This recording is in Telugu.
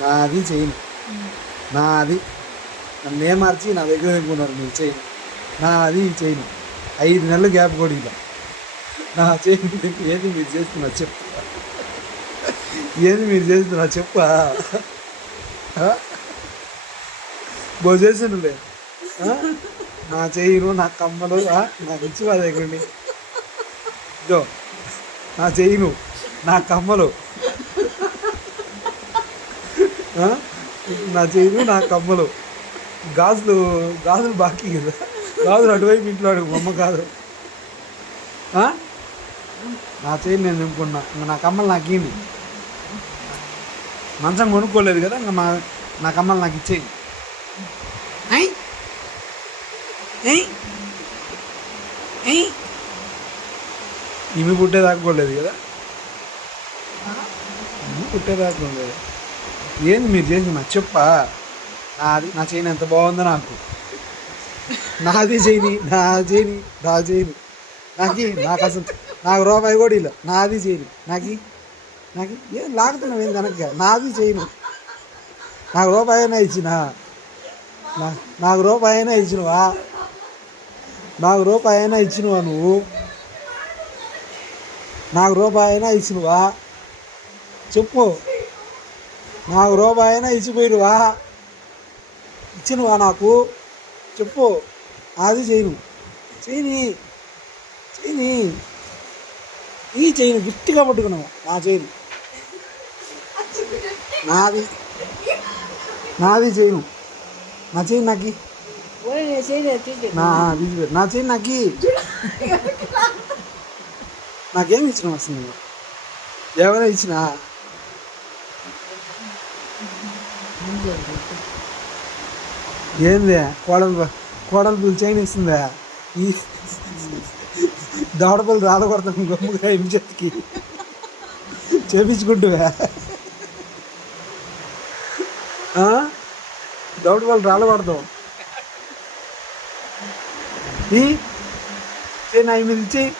నాది చేయను, నాది నన్నే మార్చి నా దగ్గర అనుకున్నారు మీరు చేయను, నాది చేయను. 5 నెలలు గ్యాప్ కూడా ఇలా నా చేయను. ఏది మీరు చేస్తున్నా చెప్పు, ఏది మీరు చేస్తున్నా చెప్పా. బో చేసిండులే. నా చేయను, నా కమ్మలు నాకు ఇచ్చి మా దగ్గర జో, నా చేయను, నా కమ్మలు, నా చేయను, నా కమ్మలు, గాజులు గాజులు బాకీ కదా, గాజులు అటువైపు ఇంట్లో అడుగు అమ్మ కాదు. నా చేయను నేను నింపుకున్నా, ఇంకా నా కమ్మలు నాకు ఇవ్వండి. మంచం కొనుక్కోలేదు కదా, ఇంకా నా కమ్మలు నాకు ఇచ్చేయి. ఇవి పుట్టేదాకోలేదు కదా, ఇవి పుట్టేదాకోలేదు. ఏంది మీరు చేసి నాకు చెప్పా. నాది నా చేయని ఎంత బాగుందో నాకు, నాది చేయని, నా చేయని, నా చేయని నాకు అసలు నాకు రూపాయి కూడా ఇలా. నాది చేయని నాకు ఏం లాగుతున్నావు ఏం కనుక, నాది చేయను. నాకు రూపాయి అయినా ఇచ్చినా, నాకు రూపాయి అయినా ఇచ్చినవా, నాకు రూపాయి అయినా ఇచ్చినవా నువ్వు, నాకు రూపాయి అయినా ఇచ్చినవా చెప్పు, నాకు రూపాయి అయినా ఇచ్చిపోయినవా, ఇచ్చినవా నాకు చెప్పు. అది చేయను, చేయని చేయని ఈ చేయను గట్టిగా పట్టుకున్నావు. నా చేయను, నాది నాది చేయను, నా చేయను నాకి, నా చేయను నాకి. నాకేం ఇచ్చినావు అసలు నువ్వు, ఏమైనా ఇచ్చినా? ఏంది కోడలు పూలు చైన్ ఇస్తుందా? ఈ దవడపల్లి రాలకొడతాం గమ్ముగా ఏం చేతికి చేపించుకుంటువా? దవడపల్లి రాలకొడతాం. ఈ చేయి నా మీద ఇచ్చేయి.